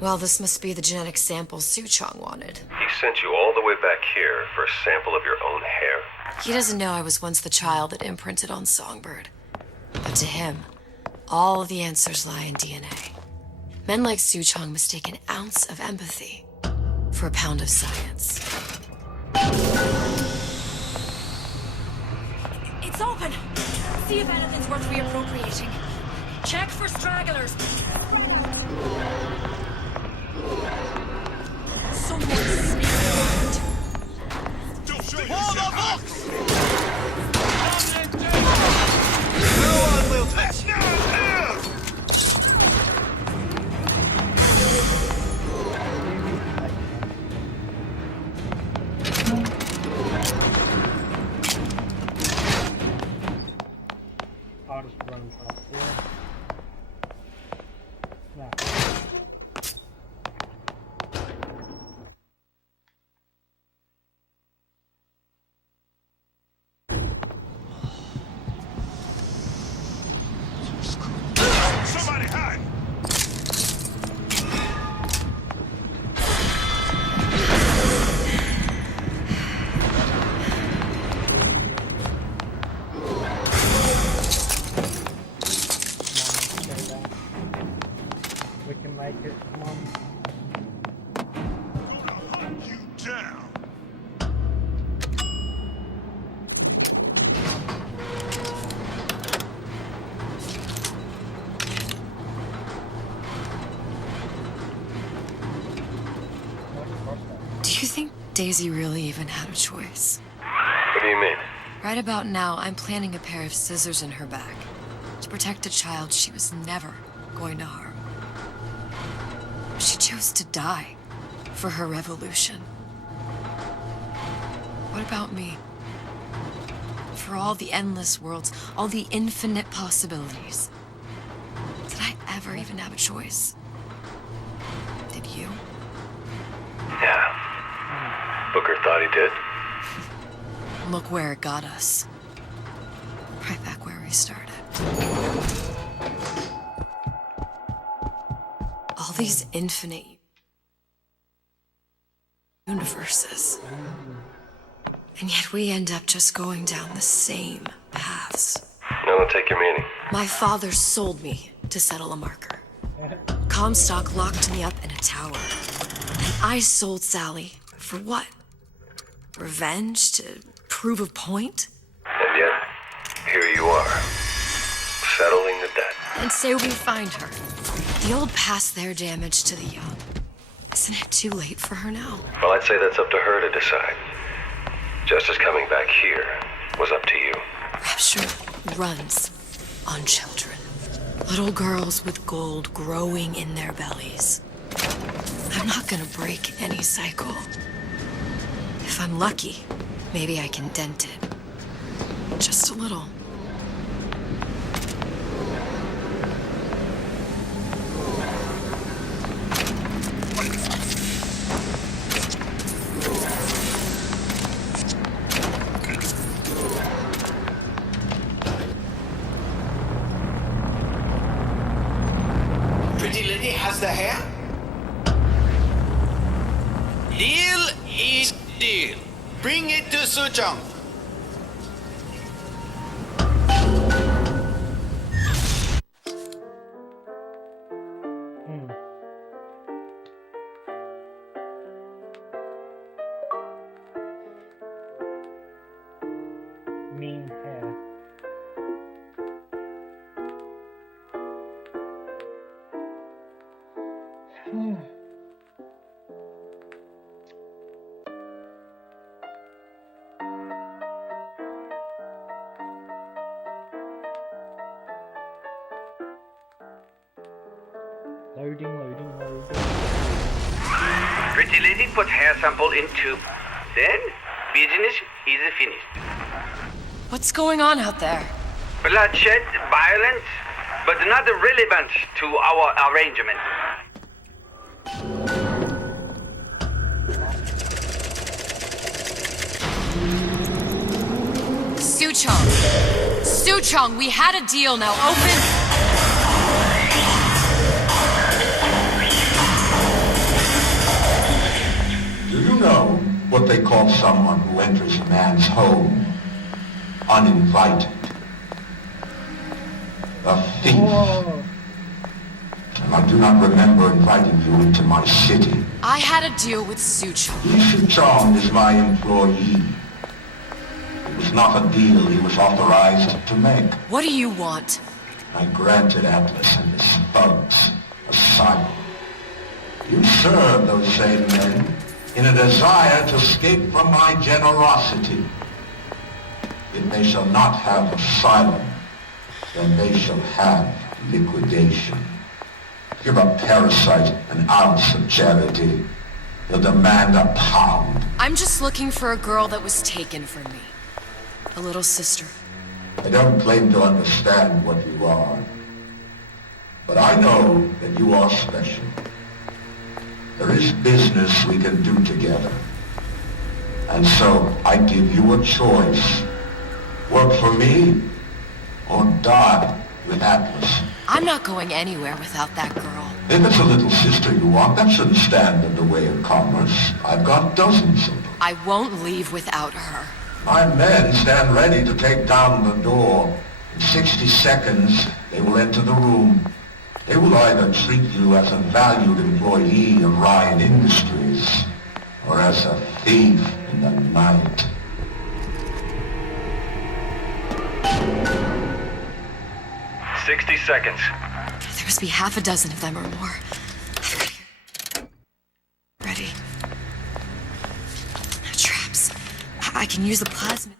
Well, this must be the genetic sample Suchong wanted. He sent you all the way back here for a sample of your own hair? He doesn't know I was once the child that imprinted on Songbird. But to him, all of the answers lie in DNA. Men like Suchong mistake an ounce of empathy for a pound of science. It's open! See if anything's worth reappropriating. Check for stragglers. Someone's sneaking around. Hold the box! No one will touch you! I'll just run past there. No. Somebody hide! We can make it, come on. Hunt you down! Do you think Daisy really even had a choice? What do you mean? Right about now, I'm planting a pair of scissors in her back to protect a child she was never going to harm. She chose to die for her revolution. What about me? For all the endless worlds, all the infinite possibilities. Did I ever even have a choice? Did you? Yeah. Booker thought he did. Look where it got us. Right back where we started. All these infinite universes. And yet we end up just going down the same paths. I don't take your meaning. My father sold me to settle a marker. Comstock locked me up in a tower. And I sold Sally for what? Revenge? To prove a point? And yet, here you are, settling the debt. And say we find her. The old past their damage to the young. Isn't it too late for her now? Well, I'd say that's up to her to decide. Justice coming back here was up to you. Rapture runs on children. Little girls with gold growing in their bellies. I'm not gonna break any cycle. If I'm lucky, maybe I can dent it. Just a little. Pretty lady has the hair? Deal is deal. Bring it to Suchong. Mean hair. Loading. Pretty lady put hair sample in tube. Then, business is finished. What's going on out there? Bloodshed, violence, but not relevant to our arrangement. Suchong, we had a deal, now open. Do you know what they call someone who enters a man's home uninvited? A thief. Whoa. And I do not remember inviting you into my city. I had a deal with Suchong. Suchong is my employee. It was not a deal he was authorized to make. What do you want? I granted Atlas and his thugs asylum. You served those same men in a desire to escape from my generosity. If they shall not have asylum, then they shall have liquidation. Give a parasite an ounce of charity. He'll demand a pound. I'm just looking for a girl that was taken from me. A little sister. I don't claim to understand what you are, but I know that you are special. There is business we can do together. And so I give you a choice. Work for me or die with Atlas. I'm not going anywhere without that girl. If it's a little sister you want, that shouldn't stand in the way of commerce. I've got dozens of them. I won't leave without her. My men stand ready to take down the door. In 60 seconds, they will enter the room. They will either treat you as a valued employee of Ryan Industries, or as a thief in the night. "60 seconds. There must be half a dozen of them or more. Ready. Traps. I can use the plasma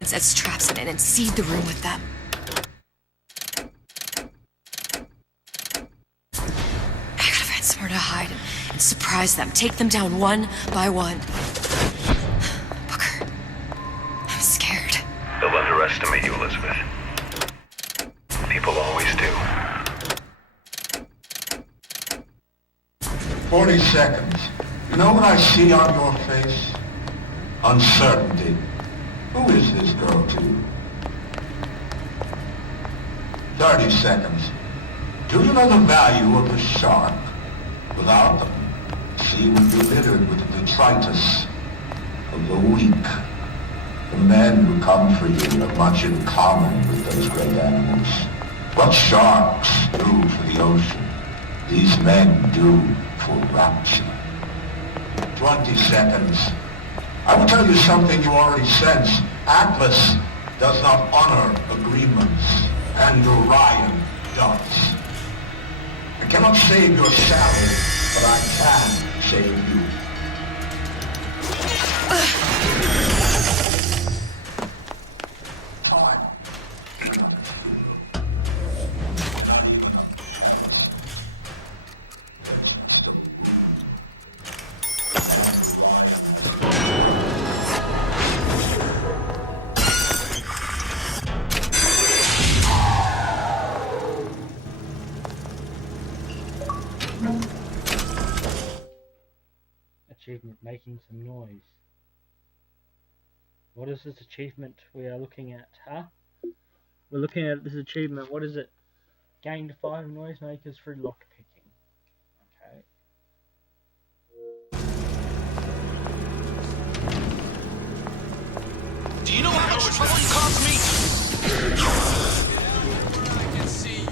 as traps in it and seed the room with them. I gotta find somewhere to hide and surprise them. Take them down one by one. Booker, I'm scared. They'll underestimate you, Elizabeth. People always do. 40 seconds. You know what I see on your face? Uncertainty. Who is this girl to you? 30 seconds. Do you know the value of a shark? Without them, the sea would be littered with the detritus of the weak. The men who come for you have much in common with those great animals. What sharks do for the ocean, these men do for rapture. 20 seconds. I will tell you something you already sense. Atlas does not honor agreements, and Orion does. I cannot save your salary, but I can save you. Achievement, making some noise. What is this achievement we are looking at, huh? We're looking at this achievement. What is it? Gained 5 noisemakers through lockpicking. Okay. Someone calls me. I can see you.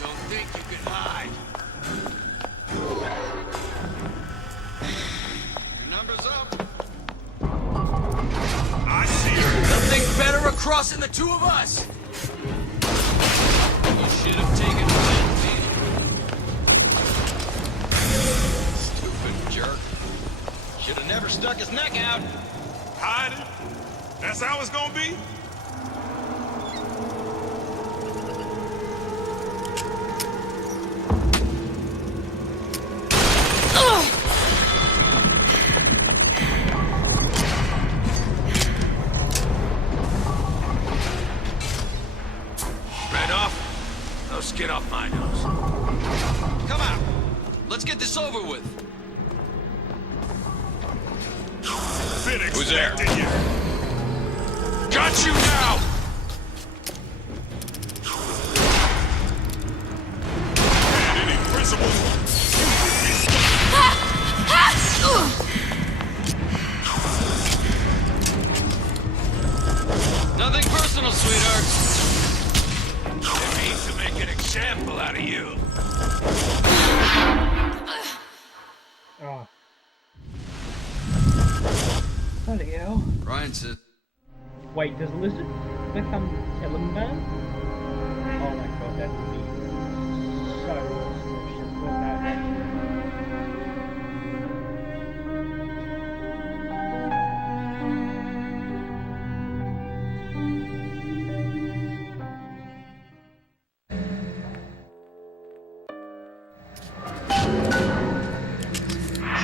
Don't think you can hide. Your number's up. I see her. Nothing better across than the two of us. You should have taken a stupid jerk. Should have never stuck his neck out. Hide it? That's how it's gonna be? Red off? No skin off my nose. Come out. Let's get this over with. Who's there? Got you now! Had any principles? Nothing personal, sweetheart. I hate to make an example out of you. Oh. Bloody hell. Ryan said... Wait, does Lizard become Teleman? Oh my god, that would be so awesome if she brought that back.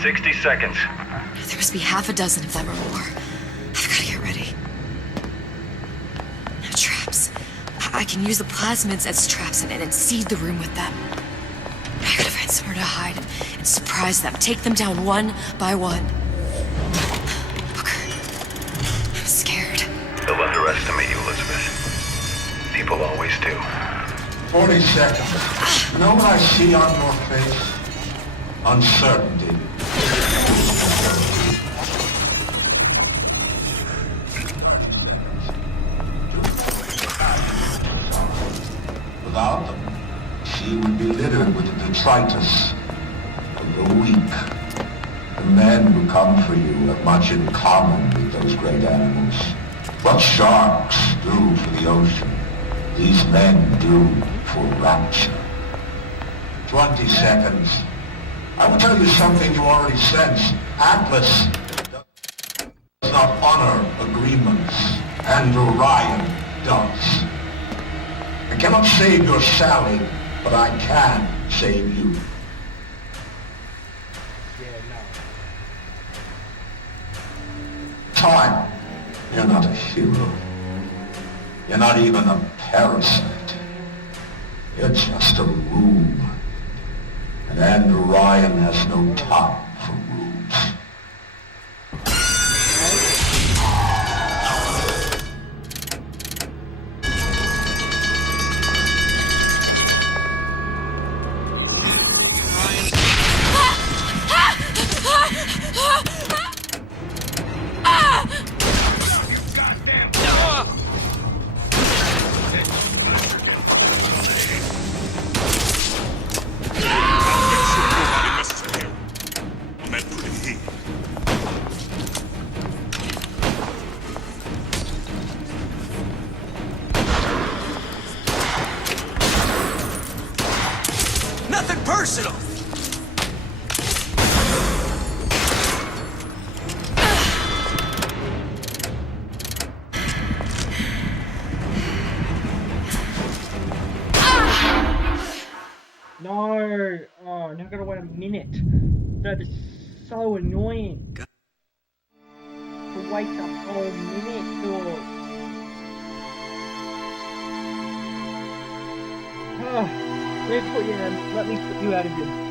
60 seconds. There must be half a dozen if there were more. I've got to get ready. No traps. I can use the plasmids as traps and seed the room with them. I gotta find somewhere to hide and surprise them. Take them down one by one. Booker, I'm scared. They'll underestimate you, Elizabeth. People always do. 40 seconds. You know what I see on your face? Uncertainty. Without them, she would be littered with the detritus of the weak. The men who come for you have much in common with those great animals. What sharks do for the ocean, these men do for rapture. 20 seconds. I will tell you something you already sense. Atlas does not honor agreements, and Orion does. I cannot save your Sally, but I can save you. Time. You're not a hero. You're not even a parasite. You're just a room. And Orion has no time for rooms. Nothing personal. No! Oh, now I've got to wait a minute. That is so annoying. takes a whole minute to... Let me put you out of your